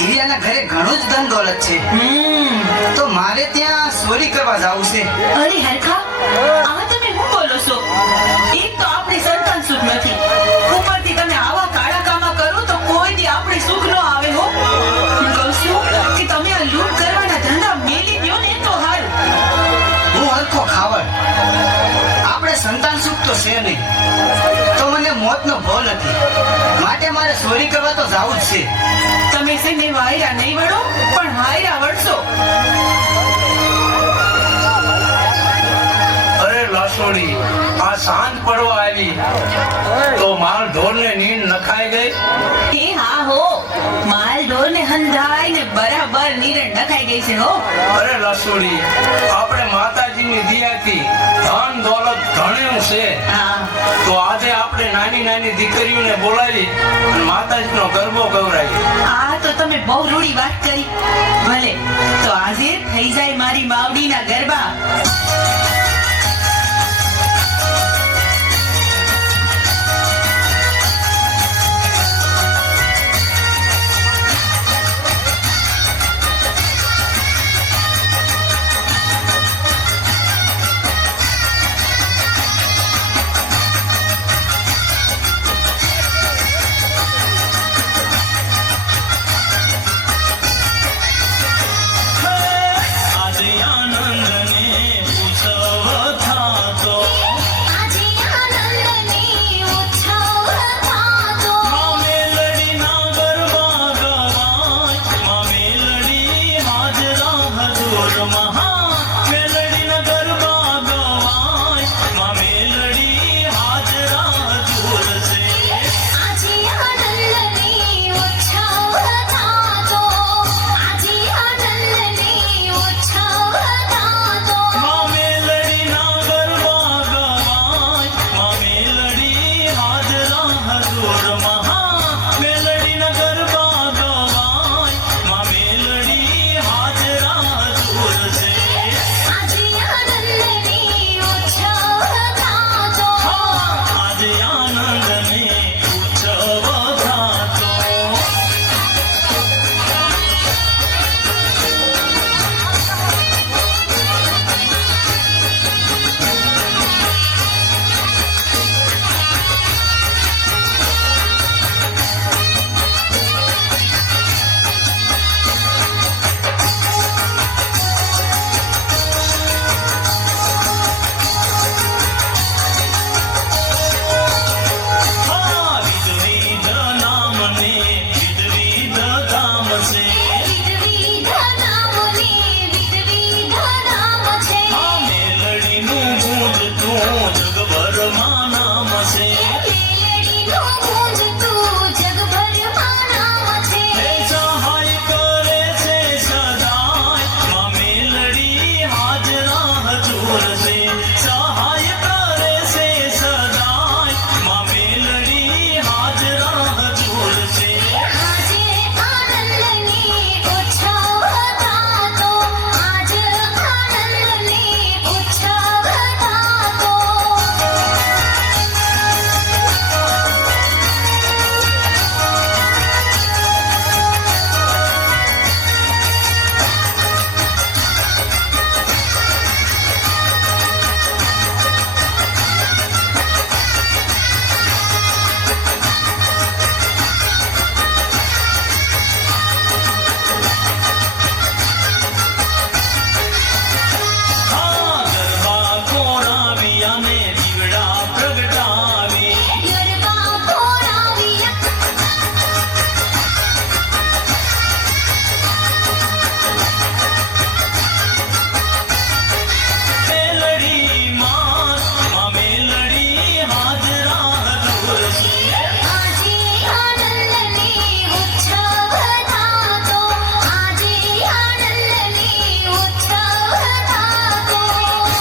હીરાના ઘરે ઘણું જ ધન દોલત છે, તો મારે ત્યાં ચોરી કરવા જાવું છે. અરે હરખા, આ તમે શું બોલો છો? એક તો આપણી સંતાન સુખ નથી, ઉપરથી તમે આવા કાળા કામા કરો તો કોઈ દી આપણે સુખ ન આવે હો. હું કહું છું કે તમે આ લૂંટ કરવાના ધંધા મેલી દ્યો ને તો હારું. હું હરખો ખાવડ, આપણે સંતાન સુખ તો છે નહીં, તો મને મોતનો ભય નથી, માટે મારે ચોરી કરવા તો જાવું જ છે. તમે છે ને વાયરા નહીં વળો, પણ હાયરા વળશો. અરે લાસોડી, આ સાંજ પડવા આવી તો માલ ઢોર ને નીંદ નખાઈ ગઈ. એ હા હો, માલ ઢોર ને હંધાઈ ને બરાબર નીરણ નખાઈ ગઈ છે હો. અરે લાસોડી, આપણે માતાજીની દયાથી ધન દોલત ઘણું છે, હા, તો આજે આપણે નાની નાની દીકરીઓને બોલાવી અને માતાજીનો ગરબો ગવરાવી. આ તો તમે બહુ રૂડી વાત કરી. ભલે, તો આજે થઈ જાય મારી માવડીના ગરબા.